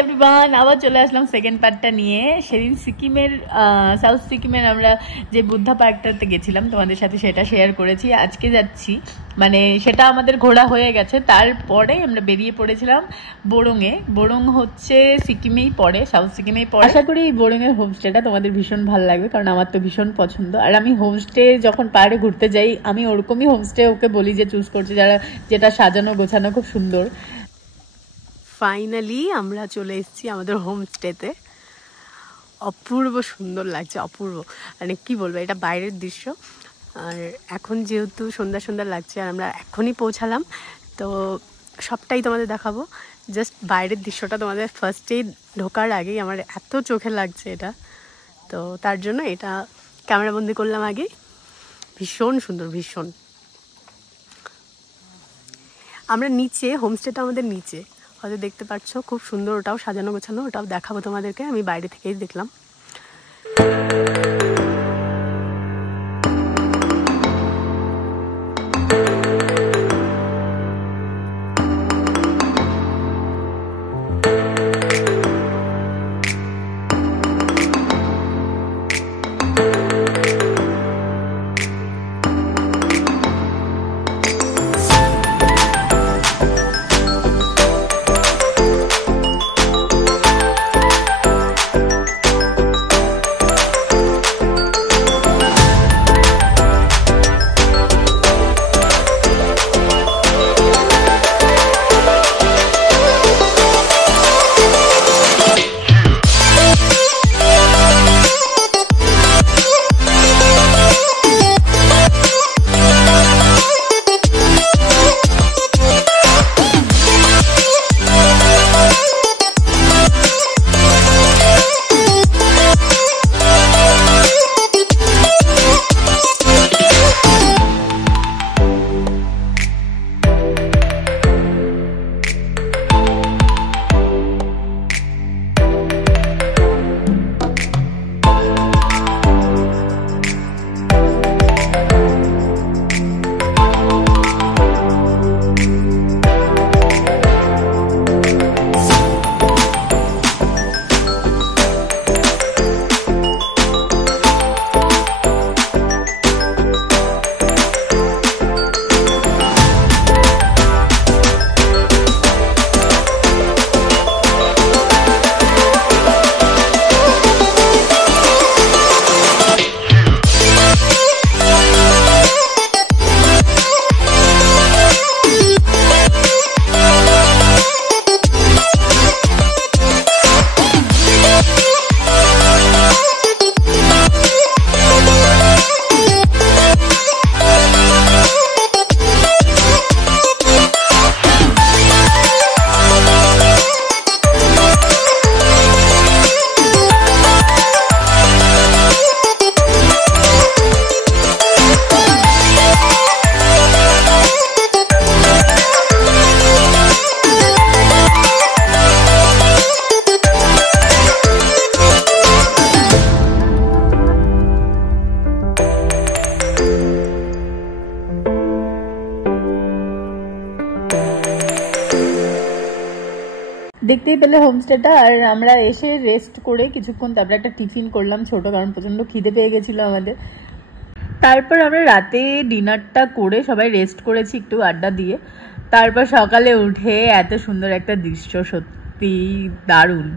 Everyone, আবার চলে আসলাম second পার্টটা নিয়ে। সেদিন সিকিমের সাউথ সিকিমের আমরা যে বুদ্ধা পার্কটাতে গেছিলাম তোমাদের সাথে সেটা শেয়ার করেছি। আজকে যাচ্ছি, মানে সেটা আমাদের ঘোরা হয়ে গেছে, তারপরে আমরা বেরিয়ে পড়েছিলাম বোরোংয়ে। বোরোং হচ্ছে সিকিমেই পড়ে, সাউথ সিকিমেই পড়ে। আশা করি এই বোরোংয়ের হোমস্টেটা তোমাদের ভীষণ ভালো লাগবে, কারণ আমার তো ভীষণ পছন্দ। আর আমি হোমস্টে যখন পাহাড়ে ঘুরতে যাই আমি ওরকমই হোমস্টে ওকে বলি যে চুজ করছে যারা, যেটা সাজানো গোছানো খুব সুন্দর। ফাইনালি আমরা চলে এসেছি আমাদের হোমস্টেতে। অপূর্ব সুন্দর লাগছে, অপূর্ব, মানে কি বলবো, এটা বাইরের দৃশ্য। আর এখন যেহেতু সন্ধ্যা সন্ধ্যা লাগছে আর আমরা এখনই পৌঁছালাম, তো সবটাই তোমাদের দেখাবো। জাস্ট বাইরের দৃশ্যটা তোমাদের ফার্স্টেই ঢোকার আগেই আমার এত চোখে লাগছে এটা, তো তার জন্য এটা ক্যামেরাবন্দি করলাম আগে। ভীষণ সুন্দর, ভীষণ। আমরা নিচে, হোমস্টেটা আমাদের নিচে, হয়তো দেখতে পাচ্ছ, খুব সুন্দর, ওটাও সাজানো গোছানো, ওটাও দেখাবো তোমাদেরকে। আমি বাইরে থেকেই দেখলাম। দেখতেই পেলে হোমস্টেটা। আর আমরা এসে রেস্ট করে কিছুক্ষণ, তারপরে একটা টিফিন করলাম ছোট, কারণ প্রচণ্ড খিদে পেয়ে গেছিলো আমাদের। তারপর আমরা রাতে ডিনারটা করে সবাই রেস্ট করেছি একটু আড্ডা দিয়ে। তারপর সকালে উঠে এত সুন্দর একটা দৃশ্য, সত্যি দারুণ।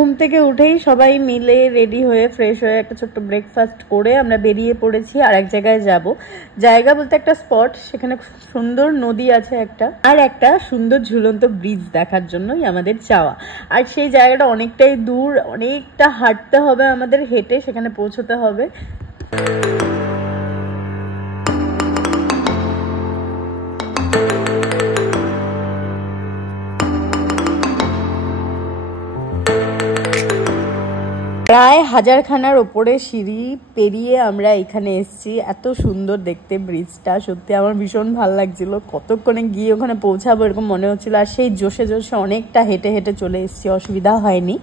ঘুম থেকে উঠেই সবাই মিলে রেডি হয়ে ফ্রেশ হয়ে একটা ছোট্ট ব্রেকফাস্ট করে আমরা বেরিয়ে পড়েছি আর এক জায়গায় যাব। জায়গা বলতে একটা স্পট, সেখানে সুন্দর নদী আছে একটা, আর একটা সুন্দর ঝুলন্ত ব্রিজ দেখার জন্যই আমাদের যাওয়া। আর সেই জায়গাটা অনেকটাই দূর, অনেকটা হাঁটতে হবে আমাদের, হেঁটে সেখানে পৌঁছতে হবে। প্রায় 1000 খানার ওপরে সিঁড়ি পেরিয়ে আমরা এখানে এসেছি। এত সুন্দর দেখতে ব্রিজটা, সত্যি আমার ভীষণ ভালো লাগছিল। কতক্ষণে গিয়ে ওখানে পৌঁছাবো এরকম মনে হচ্ছিল, আর সেই জোশে জোশে অনেকটা হেঁটে হেঁটে চলে এসেছি, অসুবিধা হয়নি।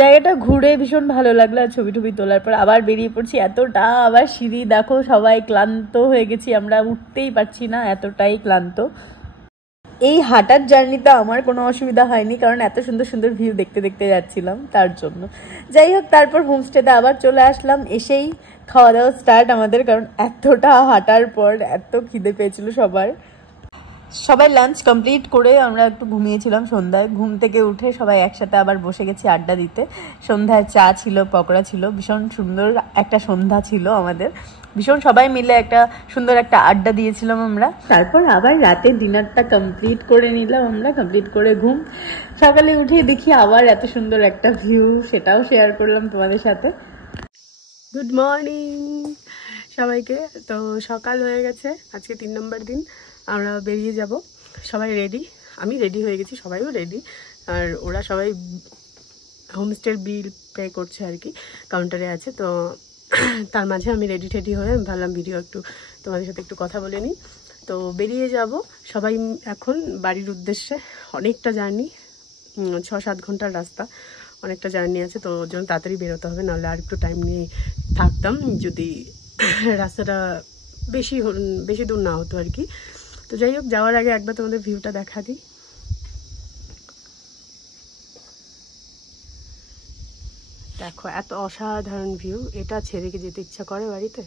জায়গাটা ঘুরে ভীষণ ভালো লাগলো, আর ছবি টবি তোলার পর আবার বেরিয়ে পড়ছি। এতটা আবার সিঁড়ি, দেখো সবাই ক্লান্ত হয়ে গেছি, আমরা উঠতেই পারছি না, এতটাই ক্লান্ত। এই হাঁটার জার্নিতে আমার কোনো অসুবিধা হয়নি, কারণ এত সুন্দর সুন্দর ভিউ দেখতে দেখতে যাচ্ছিলাম তার জন্য। যাই হোক, তারপর হোমস্টেতে আবার চলে আসলাম। এসেই খাওয়া দাওয়া স্টার্ট আমাদের, কারণ এতটা হাঁটার পর এত খিদে পেয়েছিল সবার। সবাই লাঞ্চ কমপ্লিট করে আমরা একটু ঘুমিয়েছিলাম সন্ধ্যায়। ঘুম থেকে উঠে সবাই একসাথে আবার বসে গেছি আড্ডা দিতে। সন্ধ্যায় চা ছিল, পকোড়া ছিল, ভীষণ সুন্দর একটা সন্ধ্যা ছিল আমাদের। ভীষণ সবাই মিলে একটা সুন্দর একটা আড্ডা দিয়েছিলাম আমরা। তারপর আবার রাতে ডিনারটা কমপ্লিট করে নিলাম আমরা, কমপ্লিট করে ঘুম। সকালে উঠে দেখি আবার এত সুন্দর একটা ভিউ, সেটাও শেয়ার করলাম তোমাদের সাথে। গুড মর্নিং সবাইকে। তো সকাল হয়ে গেছে, আজকে 3 নম্বর দিন। আমরা বেরিয়ে যাব, সবাই রেডি, আমি রেডি হয়ে গেছি, সবাইও রেডি। আর ওরা সবাই হোমস্টের বিল পে করছে আর কি, কাউন্টারে আছে। তো তার মাঝে আমি রেডি টেডি হয়ে ভাবলাম ভিডিও একটু তোমাদের সাথে একটু কথা বলে নিই। তো বেরিয়ে যাব সবাই এখন বাড়ির উদ্দেশ্যে। অনেকটা জার্নি, 6-7 ঘন্টার রাস্তা, অনেকটা জার্নি আছে। তো ওর জন্য তাড়াতাড়ি বেরোতে হবে, নাহলে আর একটু টাইম নিয়ে থাকতাম যদি রাস্তাটা বেশি দূর না হতো আর কি। তো যাই হোক, যাওয়ার আগে একবার তোমাদের ভিউটা দেখা দিই। দেখো এত অসাধারণ ভিউ, এটা ছেড়ে কি যেতে ইচ্ছা করে বাড়িতে।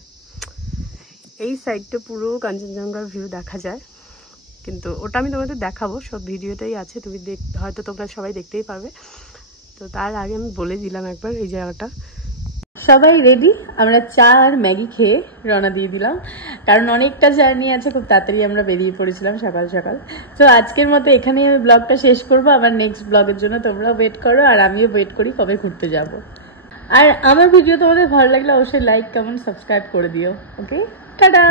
এই সাইডটা পুরো কাঞ্চনজঙ্ঘার ভিউ দেখা যায়, কিন্তু ওটা আমি তোমাদের দেখাবো, সব ভিডিওটাই আছে, তুমি হয়তো তোমরা সবাই দেখতেই পারবে। তো তার আগে আমি বলে দিলাম একবার এই জায়গাটা। সবাই রেডি, আমরা চা আর ম্যাগি খেয়ে রওনা দিয়ে দিলাম, কারণ অনেকটা জার্নি আছে। খুব তাড়াতাড়ি আমরা বেরিয়ে পড়েছিলাম সকাল সকাল। তো আজকের মতো এখানে আমি ব্লগটা শেষ করবো। আবার নেক্সট ব্লগের জন্য তোমরা ওয়েট করো, আর আমিও ওয়েট করি কবে ঘুরতে যাব। আর আমার ভিডিও তোমাদের ভালো লাগলে অবশ্যই লাইক, কমেন্ট, সাবস্ক্রাইব করে দিও। ওকে, টাটা।